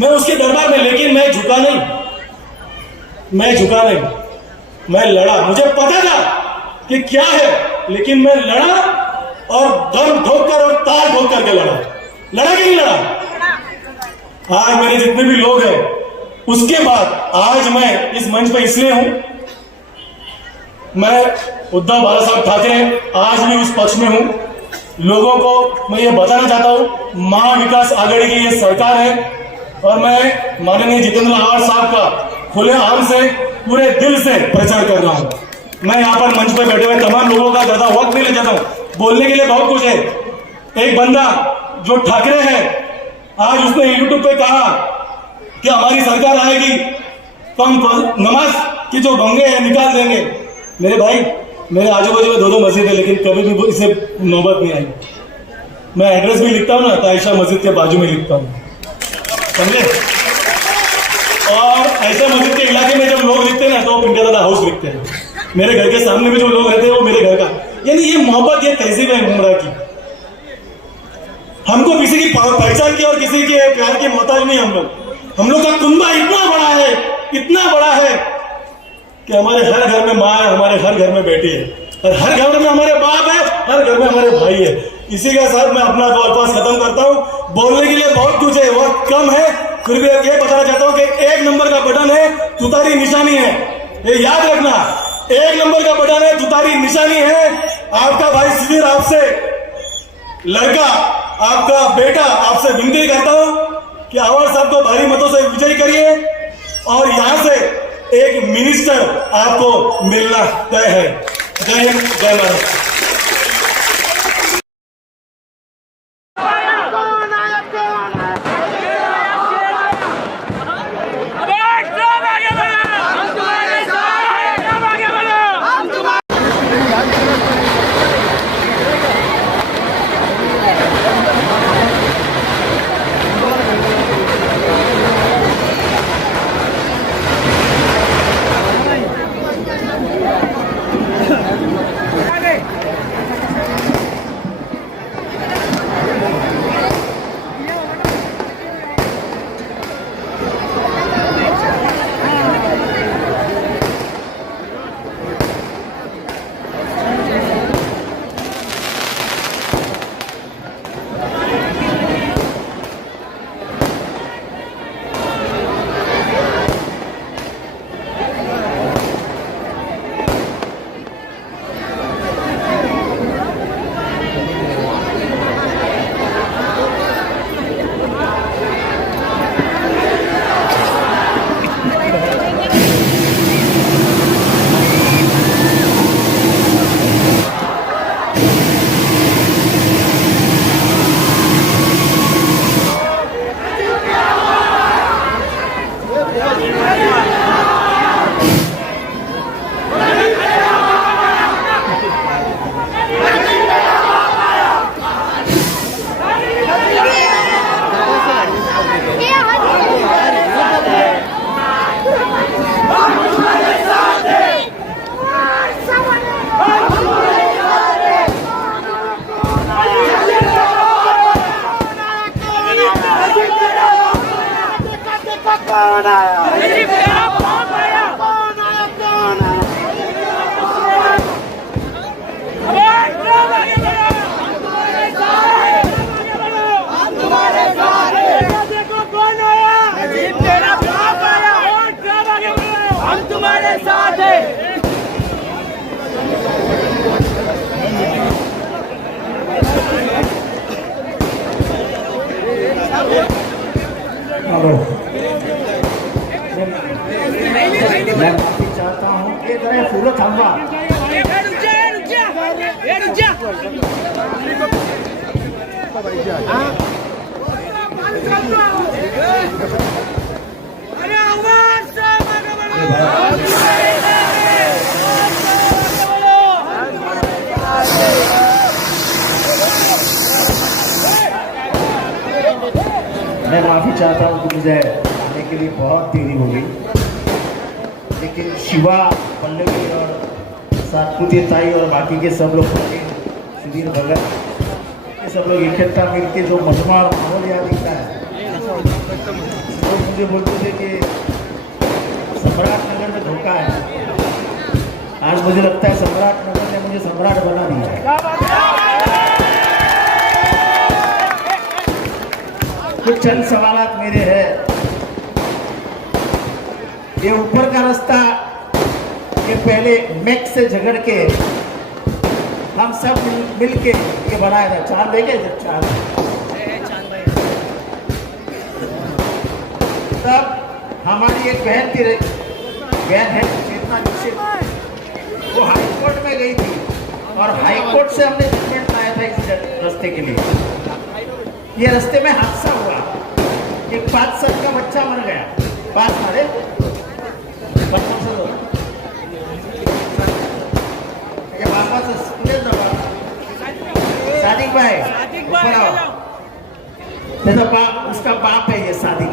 मैं उसके दरबार में, लेकिन मैं झुका नहीं, मैं लड़ा। मुझे पता था कि क्या है, लेकिन मैं लड़ा और दम ठोककर और ताल ठोक करके लड़ा कि नहीं लड़ा? आज मेरे जितने भी लोग हैं, उसके बाद आज मैं इस मंच पर इसलिए हूं, मैं उद्धव बाला साहब ठाकरे आज भी उस पक्ष में हूं। लोगों को मैं ये बताना चाहता हूं, महाविकास आघाड़ी की ये सरकार है और मैं माननीय जितेंद्र आव्हाड साहब का खुलेआम से पूरे दिल से प्रचार कर रहा हूं। मैं यहाँ पर मंच पर बैठे हुए तमाम लोगों का ज्यादा वक्त नहीं ले जाता हूं, बोलने के लिए बहुत कुछ है। एक बंदा जो ठाकरे है, आज उसने यूट्यूब पे कहा कि हमारी सरकार आएगी तो हम नमाज की जो भंगे हैं निकाल देंगे। मेरे भाई, मेरे आजू बाजू में 2-2 मस्जिद है, लेकिन कभी भी इसे नौबत नहीं आई। मैं एड्रेस भी लिखता हूँ ना, ताइशा मस्जिद के बाजू में लिखता हूँ, समझे? और ऐसे मस्जिद के इलाके में जब लोग लिखते हैं ना, तो पिंडे दादा हाउस लिखते हैं। मेरे घर के सामने में जो लोग रहते हैं वो मेरे घर का, यानी ये मोहब्बत, ये तहजीब है मुमरा की। हमको किसी की पहचान की और किसी के प्यार की मोहताज नहीं हम लोग का कुंबा इतना बड़ा है कि हमारे हर घर में माँ है, हमारे हर घर में बेटी है, और हर घर में हमारे बाप है, हर घर में हमारे भाई है। इसी के साथ मैं अपना दो अल्फाज खत्म करता हूँ। बोलने के लिए बहुत कुछ है, वक्त कम है, फिर भी ये बताना चाहता हूँ कि 1 नंबर का बटन है, तुतारी निशानी है, ये याद रखना। 1 नंबर का बटन है, तुतारी निशानी है। आपका भाई सुधीर, आपसे लड़का, आपका बेटा, आपसे विनती करता हूँ कि आव्हाड साहब को भारी मतों से विजयी करिए और यहां से एक मिनिस्टर आपको मिलना तय है। जय हिंद, जय भारत। मैं माफी चाहता हूँ कि जरा सूरज थांबा। मैं माफी चाहता हूँ कि मुझे आने के लिए बहुत देरी हो गई, लेकिन शिवा, पल्लवी और सातपुती ताई और बाकी के सब लोग, सुधीर भगत, ये सब लोग इकट्ठा मिलकर जो मजमा और माहौल यहाँ दिखता है, वो मुझे बोलते थे कि सम्राट नगर में धोखा है। आज मुझे लगता है सम्राट नगर ने मुझे सम्राट बना दिया है। कुछ चंद सवालात मेरे हैं। ये ऊपर का रास्ता ये पहले मैक से झगड़ के हम सब मिल के ये बनाया था। चार देखे चार, तब हमारी एक बहन थी, बहन है चेतना दीक्षित, वो हाई कोर्ट में गई थी और हाई कोर्ट से हमने जजमेंट लाया था इस रास्ते के लिए। ये रास्ते में हादसा हुआ, एक 5 साल का बच्चा मर गया। 5 मारे सादिक भाई उसका बाप है ये सादिक।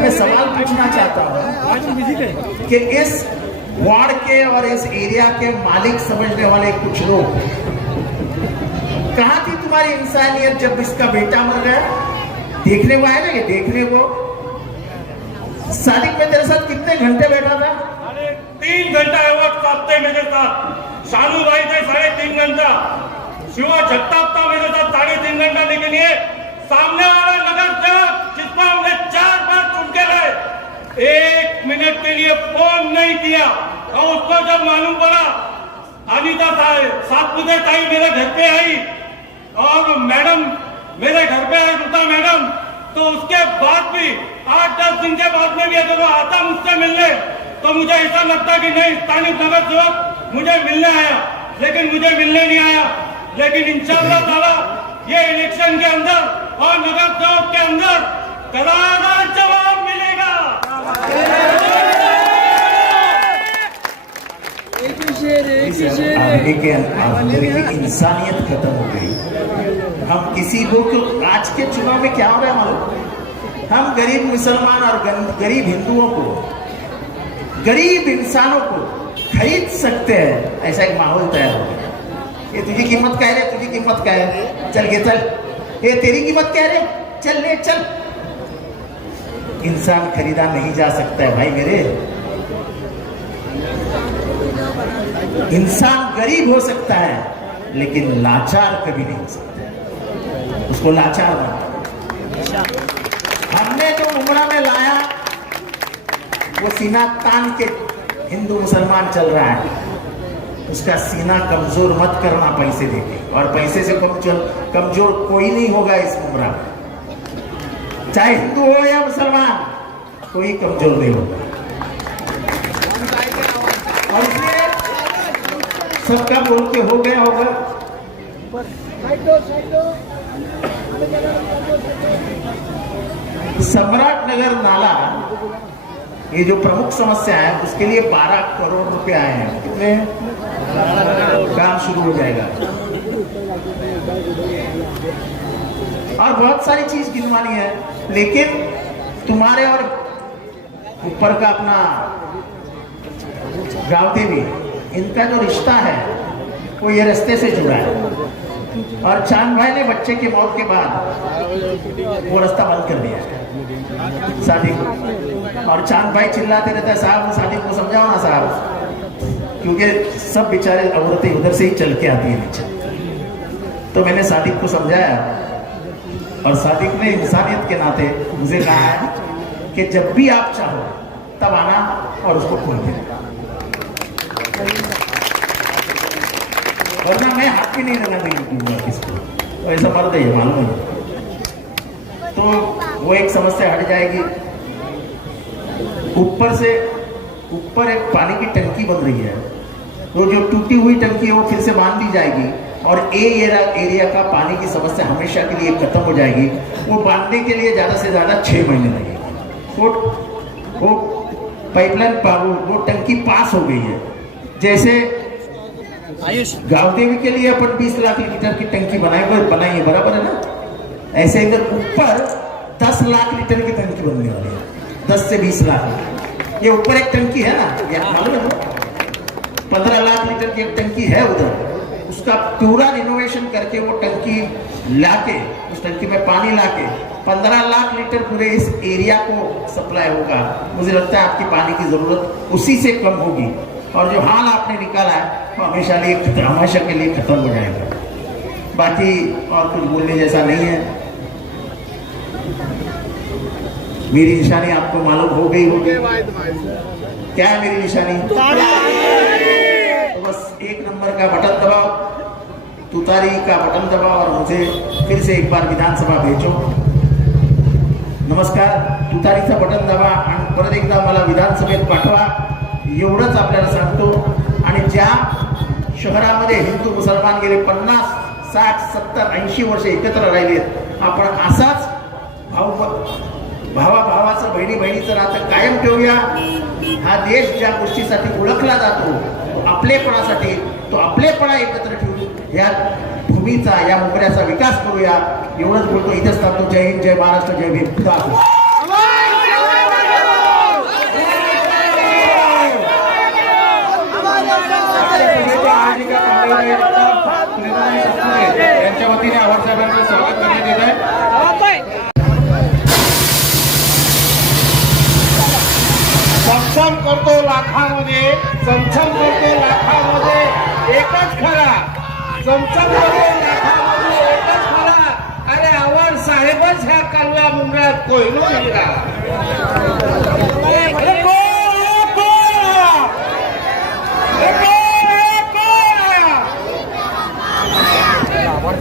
मैं सवाल पूछना चाहता हूँ कि इस वार्ड के और इस एरिया के मालिक समझने वाले कुछ लोग, कहाँ थी तुम्हारी इंसानियत जब इसका बेटा मर गया? देखने को आए ना, ये देखने को। सादिक में तेरे साथ कितने घंटे बैठा था? 3 घंटा वक्त हफ्ते मेरे साथ। शानू भाई थे 3.5 घंटा, शिवा जगताप था मेरे साथ 3.5 घंटा। लेकिन ये सामने वाला नगर सेवक जिसको हमने 4 बार चुन के लाए, 1 मिनट के लिए फोन नहीं किया। और उसको जब मालूम पड़ा, अनिता सातपुते ताई मेरे घर पे आई और मैडम मेरे घर पे आई, ऋता मैडम, तो उसके बाद भी 8-10 दिन के बाद में भी अगर वो आता मुझसे मिलने तो मुझे ऐसा लगता कि नहीं, स्थानीय नगर सेवक मुझे मिलने आया, लेकिन मुझे मिलने नहीं आया। लेकिन इंशाअल्लाह ताला ये इलेक्शन के अंदर और नगर सेवक के अंदर करारा जवाब मिलेगा। आगे के अंदर की इंसानियत खत्म हो गई। हम किसी को, आज के चुनाव में क्या हो रहा है मालूम? हम गरीब मुसलमान और गरीब हिंदुओं को, गरीब इंसानों को खरीद सकते हैं, ऐसा एक माहौल तैयार हो गया। ये तुझी कीमत क्या है? तुझी कीमत क्या है? चल के चल। ये तेरी कीमत क्या है? चल ले चल। इंसान खरीदा नहीं जा सकता है भाई मेरे। इंसान गरीब हो सकता है लेकिन लाचार कभी नहीं हो सकता। उसको लाचार बना। हमने जो उम्रा में लाया वो सीना तान के हिंदू मुसलमान चल रहा है, उसका सीना कमजोर मत करना पैसे देके। और पैसे से कमजोर कोई नहीं होगा इस उम्र में, चाहे हिंदू हो या मुसलमान, कोई कमजोर नहीं होगा। और इसलिए सबका बोल के हो गया होगा। सम्राट नगर नाला, ये जो प्रमुख समस्या है, उसके लिए 12 करोड़ रुपए आए हैं। कितने? काम शुरू हो जाएगा। और बहुत सारी चीज गिनवानी है, लेकिन तुम्हारे और ऊपर का अपना गांव देवी, इनका जो रिश्ता है वो ये रास्ते से जुड़ा है। और चांद भाई ने बच्चे की मौत के बाद वो रास्ता बंद कर दिया है शादी। और चांद भाई चिल्लाते रहता है, साहब शादी को समझाओ ना साहब, क्योंकि सब बेचारे औरतें उधर से ही चल के आती है नीचे। तो मैंने सादिक को समझाया और सादिक ने इंसानियत के नाते मुझे कहा है कि जब भी आप चाहो तब आना और उसको खोल देना, वरना मैं हाथ भी नहीं लगाने दूंगा किसको। तो ऐसा मर्द है, मालूम है। तो वो एक समस्या हट जाएगी। ऊपर एक पानी की टंकी बन रही है, तो जो टूटी हुई टंकी है वो फिर से बांध दी जाएगी और एरिया का पानी की समस्या हमेशा के लिए खत्म हो जाएगी। वो बांधने के लिए ज्यादा से ज्यादा 6 महीने लगेंगे। वो पाइपलाइन वो टंकी पास हो गई है। जैसे गांव देवी के लिए अपन 20 लाख लीटर की टंकी बनाई बराबर है ना, ऐसे इधर ऊपर 10 लाख लीटर की टंकी बनने वाली है। 10 से 20 लाख। ये ऊपर एक टंकी है ना, ये मालूम है, 15 लाख लीटर की एक टंकी है उधर। उसका पूरा रिनोवेशन करके वो टंकी लाके, उस टंकी में पानी लाके 15 लाख लीटर पूरे इस एरिया को सप्लाई होगा। मुझे लगता है आपकी पानी की जरूरत उसी से कम होगी और जो हाल आपने निकाला है वो हमेशा के लिए खत्म हो जाएगा। बाकी और कुछ बोलने जैसा नहीं है। मेरी निशानी आपको मालूम हो गई होगी। क्या है मेरी निशानी? तो बस एक नंबर का बटन दबाओ, तुतारी का बटन दबाओ और मुझे फिर से एक बार विधानसभा भेजो। नमस्कार, तुतारीचा बटन दाबा आणि परत एकदा मला विधानसभेत पाठवा, एवढंच आपल्याला सांगतो। आणि ज्या शहरामध्ये हिंदू मुसलमान गेले 50, 60, 70, 80 वर्ष एकत्र राहिलेत, आपण असाच भावाचं बहिणी बहिणीचं नातं कायम ठेवूया। हा देश ज्या गोष्टीसाठी ओळखला जातो तो आपलेपणासाठी, तो आपलेपणा एकत्र ठेवून या भूमीचा, या मोकळ्याचा विकास करूया। एवढंच बोलतो, इथेच थांबतो। जय हिंद, जय महाराष्ट्र, जय भीम, खुदा हाफिज। यांच्या वतीने आव्हाड साहेबांचं स्वागत करण्यात येत आहे। सक्षम करतो लाखामध्ये, सक्षम करतो लाखामध्ये एकच खरा, सक्षम करतो लाखामध्ये एकच खरा। अरे आव्हाड साहेबच ह्या कालव्या मुंगळ्यात कोहिनूर हिरा। What